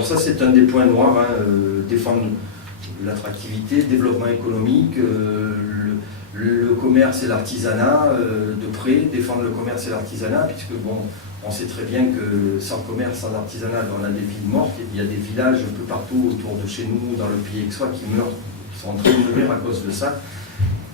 Alors ça, c'est un des points noirs, hein, défendre l'attractivité, le développement économique, le commerce et l'artisanat de près, défendre le commerce et l'artisanat, puisque bon, on sait très bien que sans commerce, sans artisanat, on a des villes mortes. Il y a des villages un peu partout autour de chez nous, dans le pays aixois, qui meurent, qui sont en train de mourir à cause de ça.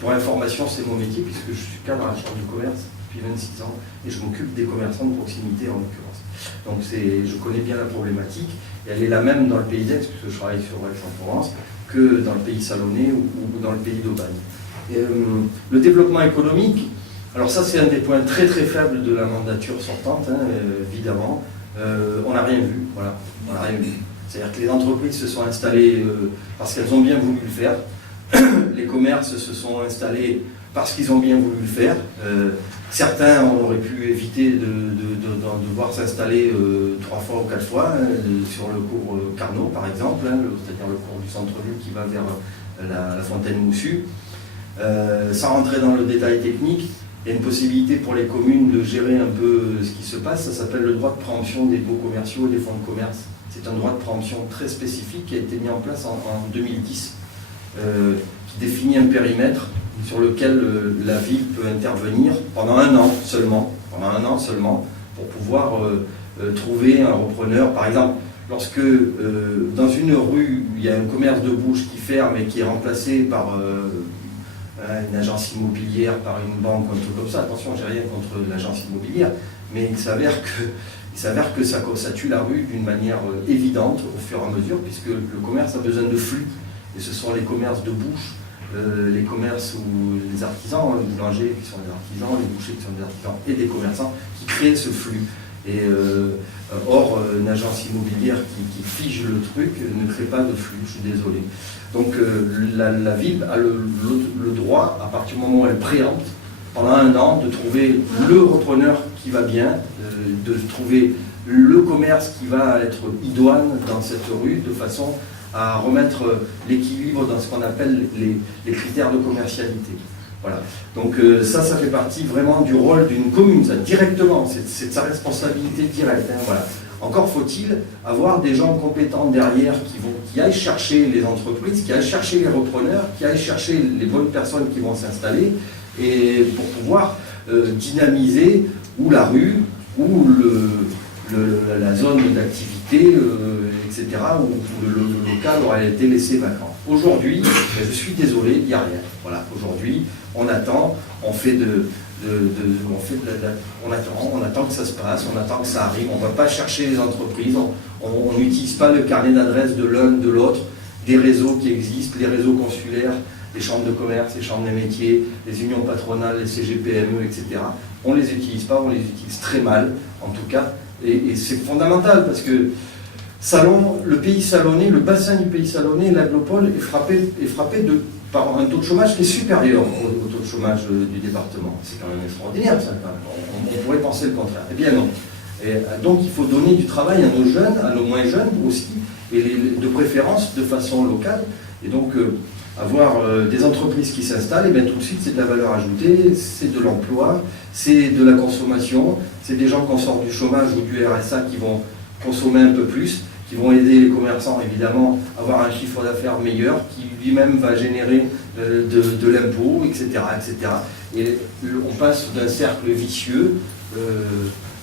Pour information, c'est mon métier, puisque je suis cadre à la Chambre du commerce depuis 26 ans, et je m'occupe des commerçants de proximité en l'occurrence. Donc je connais bien la problématique, et elle est la même dans le pays d'Aix, puisque je travaille sur Aix-en-Provence, que dans le pays salonnais ou dans le pays d'Aubagne. Le développement économique, alors ça c'est un des points très très faibles de la mandature sortante, hein, évidemment. On n'a rien vu, voilà, on n'a rien vu. C'est-à-dire que les entreprises se sont installées parce qu'elles ont bien voulu le faire. Les commerces se sont installés parce qu'ils ont bien voulu le faire. Certains, on aurait pu éviter de devoir s'installer 3 fois ou 4 fois, hein, sur le cours Carnot par exemple, hein, c'est-à-dire le cours du centre-ville qui va vers la fontaine Moussu. Sans rentrer dans le détail technique, il y a une possibilité pour les communes de gérer un peu ce qui se passe. Ça s'appelle le droit de préemption des baux commerciaux et des fonds de commerce. C'est un droit de préemption très spécifique qui a été mis en place en 2010, qui définit un périmètre sur lequel la ville peut intervenir pendant un an seulement, pour pouvoir trouver un repreneur. Par exemple, lorsque dans une rue, il y a un commerce de bouche qui ferme et qui est remplacé par une agence immobilière, par une banque, un truc comme ça. Attention, j'ai rien contre l'agence immobilière, mais il s'avère que ça tue la rue d'une manière évidente au fur et à mesure, puisque le commerce a besoin de flux. Et ce sont les commerces de bouche, les commerces où les artisans, les boulangers qui sont des artisans, les bouchers qui sont des artisans, et des commerçants qui créent ce flux. Et or, une agence immobilière qui fige le truc ne crée pas de flux, je suis désolé. Donc la ville a le droit, à partir du moment où elle préempte, pendant un an, de trouver le repreneur qui va bien, de trouver le commerce qui va être idoine dans cette rue, de façon à remettre l'équilibre dans ce qu'on appelle les critères de commercialité. Voilà. Donc ça fait partie vraiment du rôle d'une commune, ça, directement, c'est de sa responsabilité directe. Hein, voilà. Encore faut-il avoir des gens compétents derrière qui aillent chercher les entreprises, qui aillent chercher les repreneurs, qui aillent chercher les bonnes personnes qui vont s'installer, et pour pouvoir dynamiser ou la rue, ou la zone d'activité, etc., où le local aurait été laissé vacant. Aujourd'hui, je suis désolé, il n'y a rien. Voilà. Aujourd'hui, on attend, on attend que ça se passe, on attend que ça arrive, on ne va pas chercher les entreprises, on n'utilise pas le carnet d'adresse de l'un, de l'autre, des réseaux qui existent, les réseaux consulaires, les chambres de commerce, les chambres des métiers, les unions patronales, les CGPME, etc. On ne les utilise pas, on les utilise très mal, en tout cas, et c'est fondamental parce que le pays salonnais, le bassin du pays salonnais, l'aglopole est frappé par un taux de chômage qui est supérieur au taux de chômage du département. C'est quand même extraordinaire, ça. On pourrait penser le contraire. Eh bien non. Et donc il faut donner du travail à nos jeunes, à nos moins jeunes aussi, et de préférence de façon locale. Et donc avoir des entreprises qui s'installent, et bien tout de suite c'est de la valeur ajoutée, c'est de l'emploi, c'est de la consommation, c'est des gens qu'on sort du chômage ou du RSA qui vont consommer un peu plus, qui vont aider les commerçants évidemment à avoir un chiffre d'affaires meilleur, qui lui-même va générer de l'impôt, etc., etc. Et on passe d'un cercle vicieux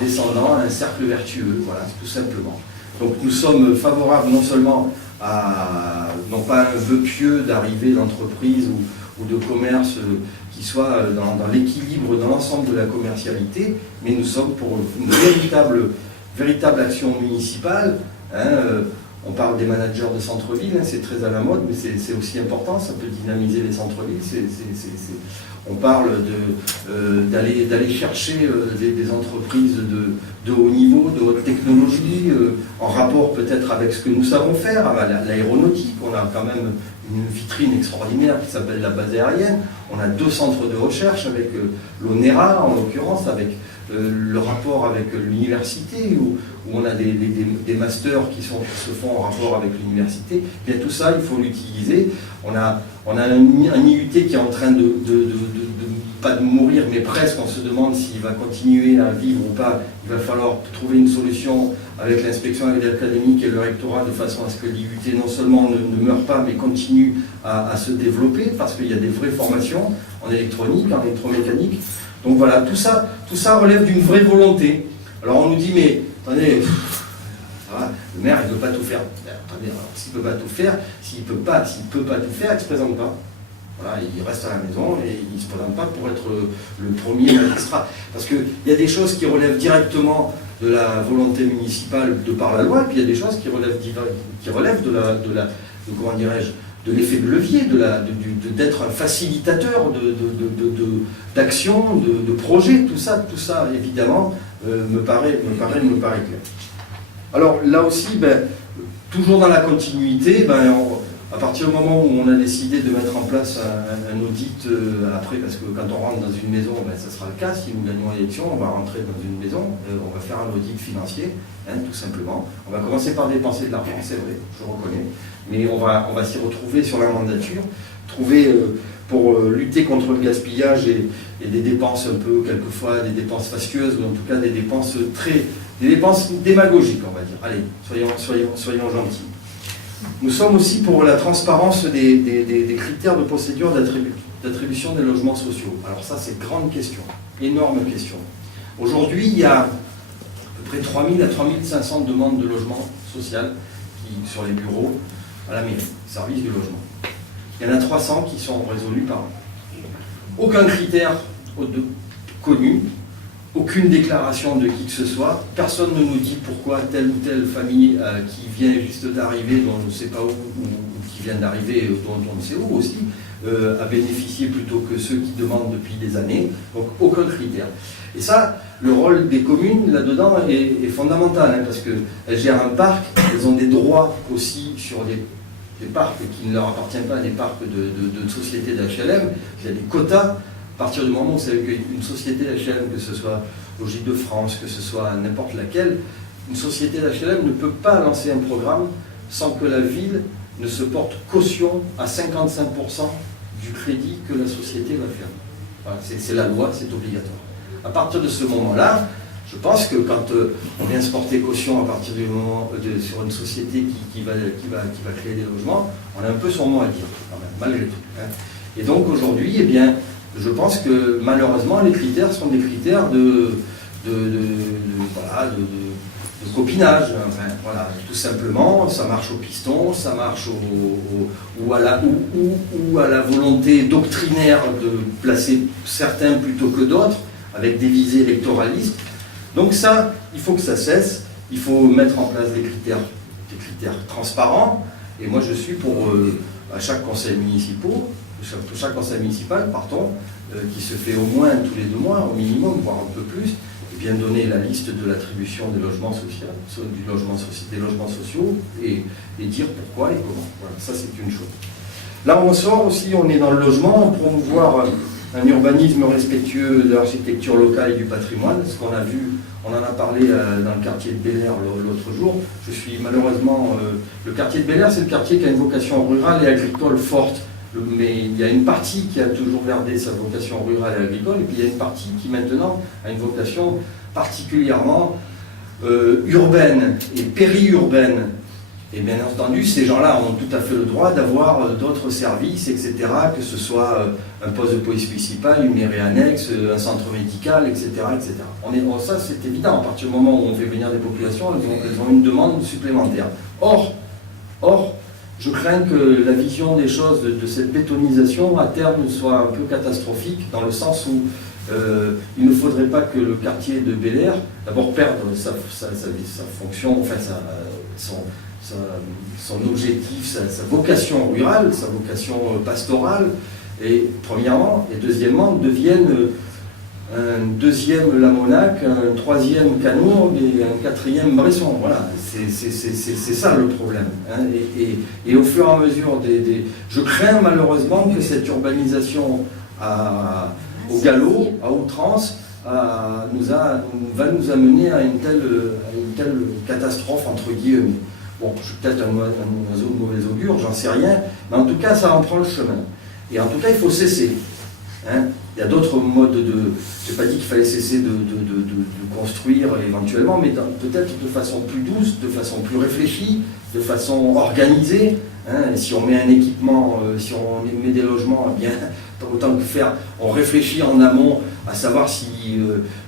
descendant à un cercle vertueux, voilà, tout simplement. Donc nous sommes favorables non seulement à, non pas un vœu pieux d'arrivée d'entreprise ou de commerce qui soit dans l'équilibre dans l'ensemble de la commercialité, mais nous sommes pour une véritable action municipale. Hein, on parle des managers de centre-ville, hein, c'est très à la mode, mais c'est aussi important, ça peut dynamiser les centres-villes. On parle d'aller chercher des entreprises de haut niveau, de haute technologie, en rapport peut-être avec ce que nous savons faire, l'aéronautique. On a quand même une vitrine extraordinaire qui s'appelle la base aérienne. On a 2 centres de recherche avec l'ONERA, en l'occurrence, avec le rapport avec l'université, où on a des masters qui se font en rapport avec l'université. Bien tout ça, il faut l'utiliser. On a un IUT qui est en train pas de mourir, mais presque. On se demande s'il va continuer à vivre ou pas. Il va falloir trouver une solution avec l'inspection académique et le rectorat, de façon à ce que l'IUT non seulement ne meure pas, mais continue à se développer, parce qu'il y a des vraies formations en électronique, en électromécanique. Donc voilà, tout ça relève d'une vraie volonté. Alors on nous dit, mais attendez, le maire il ne peut pas tout faire. Attendez, alors s'il ne peut pas tout faire, s'il peut pas tout faire, il ne se présente pas. Voilà, il reste à la maison et il ne se présente pas pour être le premier magistrat. Parce qu'il y a des choses qui relèvent directement de la volonté municipale de par la loi, et puis il y a des choses qui relèvent comment dirais-je, de l'effet de levier, d'être un facilitateur d'action, de projet, tout ça évidemment me paraît clair. Alors là aussi, toujours dans la continuité, à partir du moment où on a décidé de mettre en place un audit, après, parce que quand on rentre dans une maison, ça sera le cas, si nous gagnons l'élection, on va rentrer dans une maison, on va faire un audit financier, tout simplement. On va commencer par dépenser de l'argent, c'est vrai, je reconnais, mais on va s'y retrouver sur la mandature, trouver, pour lutter contre le gaspillage et des dépenses un peu, quelquefois, des dépenses fastueuses, ou en tout cas des dépenses démagogiques, on va dire. Allez, soyons gentils. Nous sommes aussi pour la transparence des critères de procédure d'attribution des logements sociaux. Alors ça, c'est grande question, énorme question. Aujourd'hui, il y a à peu près 3000 à 3500 demandes de logement social sur les bureaux à la mairie, service du logement. Il y en a 300 qui sont résolus par an. Aucun critère connu, aucune déclaration de qui que ce soit, personne ne nous dit pourquoi telle ou telle famille qui vient juste d'arriver, dont on ne sait pas où, ou qui vient d'arriver, dont on ne sait où aussi, a bénéficié plutôt que ceux qui demandent depuis des années, donc aucun critère. Et ça, le rôle des communes là-dedans est fondamental, parce qu'elles gèrent un parc, elles ont des droits aussi sur des parcs qui ne leur appartiennent pas, des parcs de sociétés d'HLM, il y a des quotas. À partir du moment où vous savez qu'une société d'HLM, que ce soit Logis de France, que ce soit n'importe laquelle, une société d'HLM ne peut pas lancer un programme sans que la ville ne se porte caution à 55% du crédit que la société va faire. Voilà, c'est la loi, c'est obligatoire. À partir de ce moment-là, je pense que quand on vient se porter caution à partir du moment sur une société qui va créer des logements, on a un peu son mot à dire, quand même, malgré tout. Et donc aujourd'hui, eh bien, je pense que malheureusement les critères sont des critères de copinage. Enfin, voilà, tout simplement, ça marche au piston, ça marche ou à la volonté doctrinaire de placer certains plutôt que d'autres, avec des visées électoralistes. Donc ça, il faut que ça cesse, il faut mettre en place des critères transparents, et moi je suis pour, à chaque conseil municipal, qui se fait au moins tous les 2 mois, au minimum, voire un peu plus, et bien donner la liste de l'attribution des logements sociaux, et dire pourquoi et comment. Voilà, ça c'est une chose. Là on sort aussi, on est dans le logement, promouvoir un urbanisme respectueux de l'architecture locale et du patrimoine, ce qu'on a vu, on en a parlé dans le quartier de Bel Air l'autre jour. Je suis malheureusement, le quartier de Bel Air, c'est le quartier qui a une vocation rurale et agricole forte. Mais il y a une partie qui a toujours gardé sa vocation rurale et agricole, et puis il y a une partie qui maintenant a une vocation particulièrement urbaine et périurbaine. Et bien entendu, ces gens-là ont tout à fait le droit d'avoir d'autres services, etc., que ce soit un poste de police municipale, une mairie annexe, un centre médical, etc. etc. Ça, c'est évident. À partir du moment où on fait venir des populations, elles ont une demande supplémentaire. Or, je crains que la vision des choses de cette bétonisation à terme soit un peu catastrophique, dans le sens où il ne faudrait pas que le quartier de Bel Air d'abord perde sa fonction, enfin son objectif, sa vocation rurale, sa vocation pastorale, et premièrement, et deuxièmement, devienne un deuxième Lamonac, un troisième Canour et un quatrième Bresson. Voilà, c'est ça le problème. Et au fur et à mesure je crains malheureusement que cette urbanisation au galop, à outrance, va nous amener à une telle catastrophe, entre guillemets. Bon, je suis peut-être un oiseau de mauvais augure, j'en sais rien, mais en tout cas, ça en prend le chemin. Et en tout cas, il faut cesser. il y a d'autres modes de... Je n'ai pas dit qu'il fallait cesser de construire éventuellement, mais peut-être de façon plus douce, de façon plus réfléchie, de façon organisée. Hein, si on met un équipement, si on met des logements, eh bien, autant que faire, on réfléchit en amont à savoir si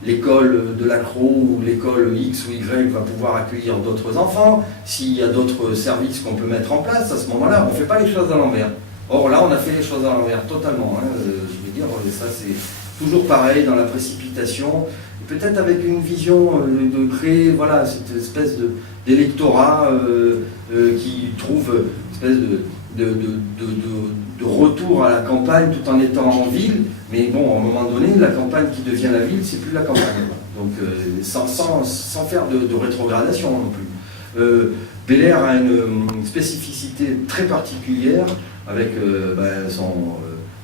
l'école de l'Accro ou l'école X ou Y va pouvoir accueillir d'autres enfants, s'il y a d'autres services qu'on peut mettre en place. À ce moment-là, on ne fait pas les choses à l'envers. Or là, on a fait les choses à l'envers, totalement. Hein, je veux dire, ça c'est toujours pareil, dans la précipitation, peut-être avec une vision de créer voilà, cette espèce d'électorat qui trouve une espèce de retour à la campagne tout en étant en ville, mais bon, à un moment donné, la campagne qui devient la ville, c'est plus la campagne. Donc, sans faire de rétrogradation non plus. Bel-Air a une spécificité très particulière avec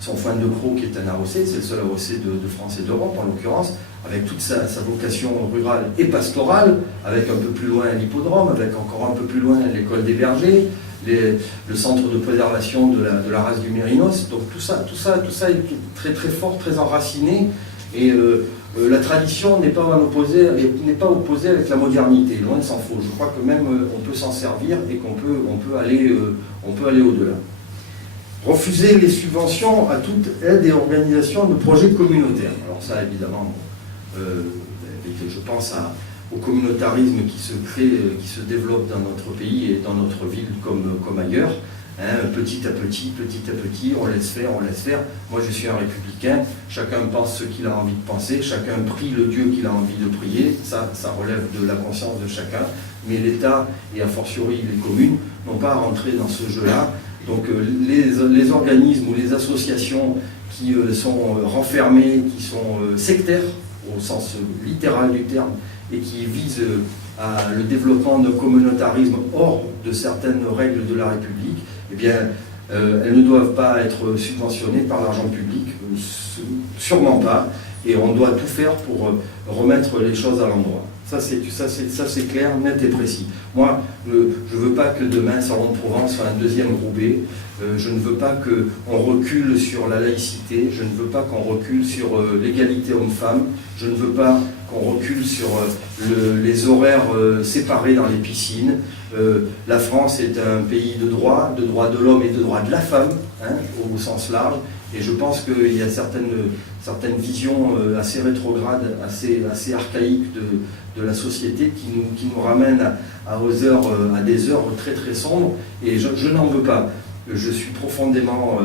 son foin de Crau qui est un AOC, c'est le seul AOC de France et d'Europe en l'occurrence, avec toute sa vocation rurale et pastorale, avec un peu plus loin l'hippodrome, avec encore un peu plus loin l'école des bergers, le centre de préservation de la race du Mérinos. Donc tout ça est très très fort, très enraciné, et la tradition n'est pas opposée avec la modernité, loin s'en faut. Je crois que même on peut s'en servir et qu'on peut aller au-delà. Refuser les subventions à toute aide et organisation de projets communautaires. Alors ça, évidemment, je pense au communautarisme qui se crée, qui se développe dans notre pays et dans notre ville comme ailleurs. Hein, petit à petit, on laisse faire. Moi, je suis un républicain, chacun pense ce qu'il a envie de penser, chacun prie le Dieu qu'il a envie de prier, ça relève de la conscience de chacun, mais l'État, et a fortiori les communes, n'ont pas à rentrer dans ce jeu-là. Donc les organismes ou les associations qui sont renfermés, qui sont sectaires, au sens littéral du terme, et qui visent à le développement d'un communautarisme hors de certaines règles de la République, eh bien, elles ne doivent pas être subventionnées par l'argent public, sûrement pas, et on doit tout faire pour remettre les choses à l'endroit. Ça c'est clair, net et précis. Moi, je ne veux pas que demain Salon de Provence soit un deuxième Roubaix, je ne veux pas qu'on recule sur la laïcité, je ne veux pas qu'on recule sur l'égalité homme-femme, je ne veux pas qu'on recule sur les horaires séparés dans les piscines. La France est un pays de droit de l'homme et de droit de la femme, hein, au sens large, et je pense qu'il y a certaines visions assez rétrogrades, assez archaïques de la société qui nous ramènent à des heures très très sombres, et je n'en veux pas. Je suis profondément,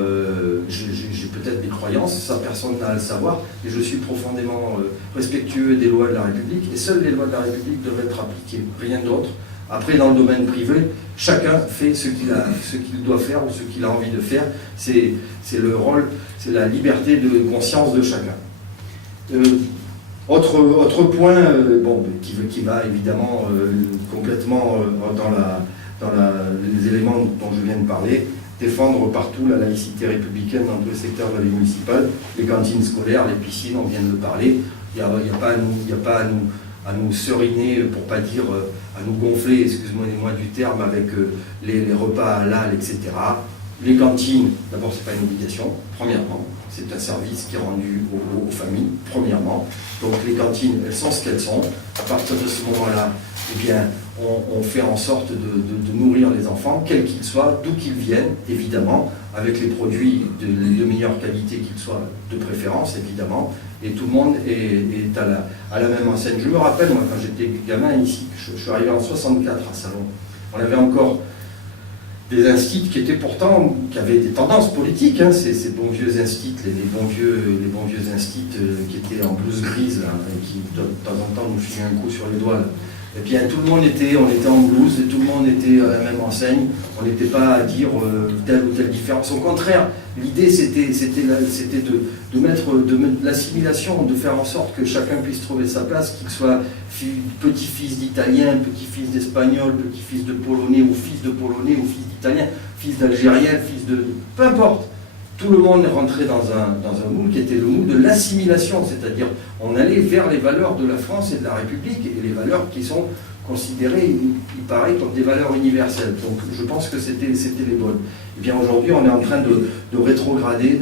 j'ai peut-être des croyances, ça personne n'a à le savoir, mais je suis profondément respectueux des lois de la République, et seules les lois de la République devraient être appliquées, rien d'autre. Après, dans le domaine privé, chacun fait ce qu'il doit faire ou ce qu'il a envie de faire, c'est le rôle, c'est la liberté de conscience de chacun. Autre point qui va évidemment complètement dans les éléments dont je viens de parler, défendre partout la laïcité républicaine dans tous les secteurs de la vie municipale, les cantines scolaires, les piscines, on vient de le parler. Il n'y a pas à nous seriner, pour pas dire à nous gonfler, excusez-moi du terme, avec les repas halal, etc. Les cantines, d'abord, c'est pas une obligation, premièrement. C'est un service qui est rendu aux familles, premièrement. Donc les cantines, elles sont ce qu'elles sont. À partir de ce moment-là, eh bien, on fait en sorte de nourrir les enfants, quels qu'ils soient, d'où qu'ils viennent, évidemment, avec les produits de meilleure qualité qu'ils soient, de préférence, évidemment. Et tout le monde est à la même enseigne. Je me rappelle, moi, quand j'étais gamin ici, je suis arrivé en 64 à Salon, on avait encore des instituts qui avaient des tendances politiques, hein, ces bons vieux instituts, les bons vieux instituts qui étaient en blouse grise, là, qui de temps en temps nous filaient un coup sur les doigts. Là. Et bien tout le monde on était en blouse, et tout le monde était à la même enseigne, on n'était pas à dire telle ou telle différence. Au contraire, l'idée c'était de mettre l'assimilation, de faire en sorte que chacun puisse trouver sa place, qu'il soit petit-fils d'italien, petit-fils d'espagnol, petit-fils de polonais, ou fils de polonais, ou fils d'italien, fils d'algérien, fils de... peu importe. tout le monde rentrait dans un moule qui était le moule de l'assimilation, c'est-à-dire on allait vers les valeurs de la France et de la République, et les valeurs qui sont considérées, il paraît, comme des valeurs universelles. Donc je pense que c'était les bonnes. Et bien aujourd'hui, on est en train de rétrograder,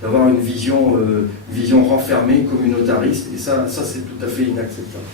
d'avoir une vision renfermée, communautariste, et ça c'est tout à fait inacceptable.